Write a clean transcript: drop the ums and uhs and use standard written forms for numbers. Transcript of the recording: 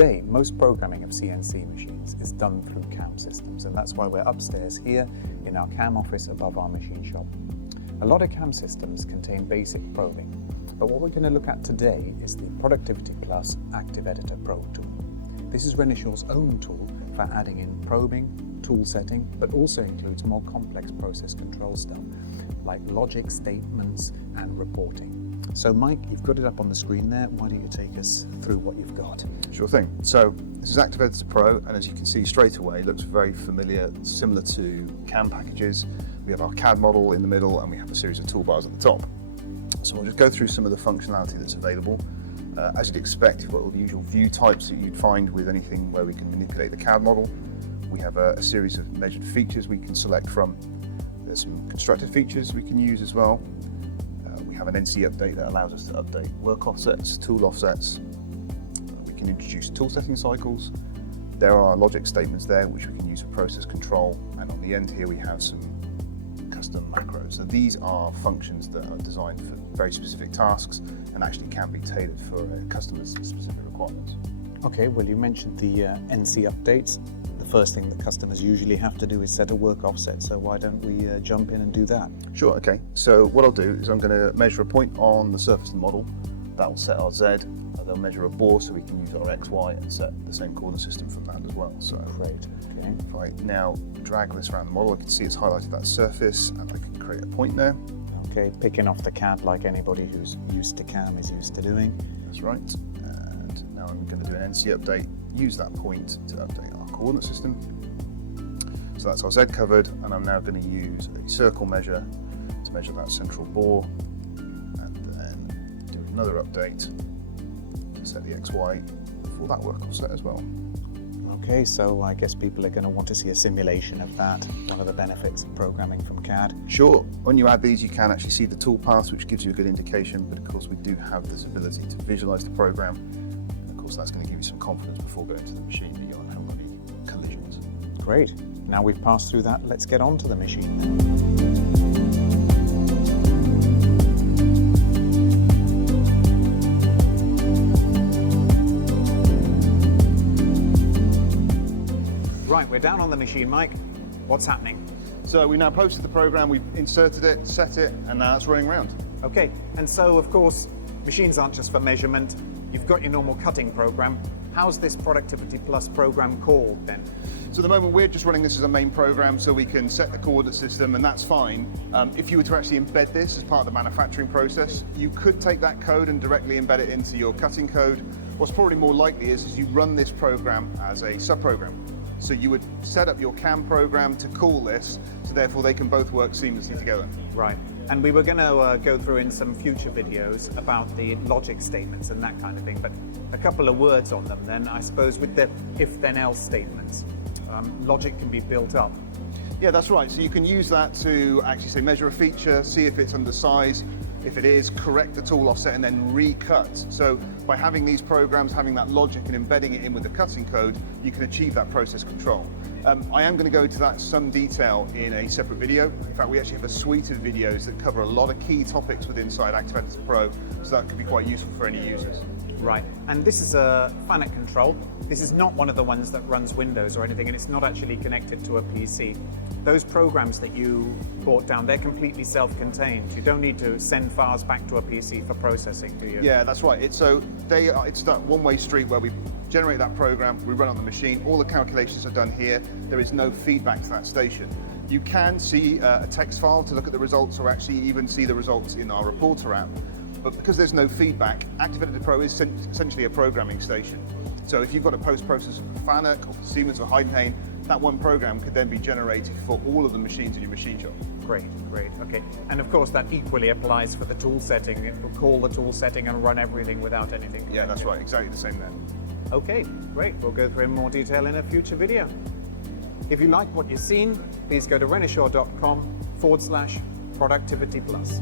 today, most programming of CNC machines is done through CAM systems, and that's why we're upstairs here in our CAM office above our machine shop. A lot of CAM systems contain basic probing, but what we're going to look at today is the Productivity Plus Active Editor Pro tool. This is Renishaw's own tool for adding in probing, tool setting, but also includes more complex process control stuff like logic, statements, and reporting. So Mike, you've got it up on the screen there. Why don't you take us through what you've got? Sure thing. So this is Active Editor Pro, and as you can see straight away, it looks very familiar, similar to CAM packages. We have our CAD model in the middle, and we have a series of toolbars at the top. So we'll just go through some of the functionality that's available. As you'd expect, you've got all the usual view types that you'd find with anything where we can manipulate the CAD model. We have a series of measured features we can select from. There's some constructed features we can use as well. We have an NC update that allows us to update work offsets, tool offsets. We can introduce tool setting cycles. There are logic statements there which we can use for process control, and on the end here we have some custom macros. So these are functions that are designed for very specific tasks and actually can be tailored for a customer's specific requirements. Okay, well you mentioned the NC updates. The first thing that customers usually have to do is set a work offset, so why don't we jump in and do that? Sure, okay. So what I'll do is I'm going to measure a point on the surface of the model. That will set our Z. I'll measure a bore so we can use our X, Y and set the same coordinate system from that as well. So great, okay. If I now drag this around the model, I can see it's highlighted that surface and I can create a point there. Okay, picking off the CAD like anybody who's used to CAM is used to doing. That's right. And now I'm going to do an NC update, use that point to update our coordinate system. So that's our Z covered, and I'm now going to use a circle measure to measure that central bore, and then do another update to set the XY for that work offset as well. Okay, so I guess people are going to want to see a simulation of that, one of the benefits of programming from CAD. Sure, when you add these you can actually see the tool paths, which gives you a good indication, but of course we do have this ability to visualize the program. Of course that's going to give you some confidence before going to the machine that you won't have any collisions. Great, now we've passed through that, let's get on to the machine then. Right, we're down on the machine, Mike. What's happening? So we now posted the program, we've inserted it, set it, and now it's running around. Okay, and so of course, machines aren't just for measurement. You've got your normal cutting program. How's this Productivity Plus program called then? So at the moment we're just running this as a main program so we can set the coordinate system, and that's fine. If you were to actually embed this as part of the manufacturing process, you could take that code and directly embed it into your cutting code. What's probably more likely is you run this program as a subprogram. So you would set up your CAM program to call this, so therefore they can both work seamlessly together. Right, and we were going to go through in some future videos about the logic statements and that kind of thing, but a couple of words on them then. I suppose with the if-then-else statements, logic can be built up. Yeah, that's right. So you can use that to actually say measure a feature, see if it's undersized. If it is, correct the tool offset and then recut. So by having these programs, having that logic and embedding it in with the cutting code, you can achieve that process control. I am going to go into that in some detail in a separate video. In fact, we actually have a suite of videos that cover a lot of key topics within Active Editor Pro, so that could be quite useful for any users. Right, and this is a FANUC control. This is not one of the ones that runs Windows or anything, and it's not actually connected to a PC. Those programs that you brought down, they're completely self-contained. You don't need to send files back to a PC for processing, do you? Yeah, that's right. It's that one-way street where we generate that program, we run on the machine, all the calculations are done here, there is no feedback to that station. You can see a text file to look at the results, or actually even see the results in our Reporter app. But because there's no feedback, Active Editor Pro is essentially a programming station. So if you've got a post-processor for FANUC or for Siemens or Heidenhain, that one program could then be generated for all of the machines in your machine shop. Great, great, okay. And of course that equally applies for the tool setting. It will call the tool setting and run everything without anything. Yeah, that's right, exactly the same there. Okay, great. We'll go through in more detail in a future video. If you like what you've seen, please go to renishaw.com/productivity plus.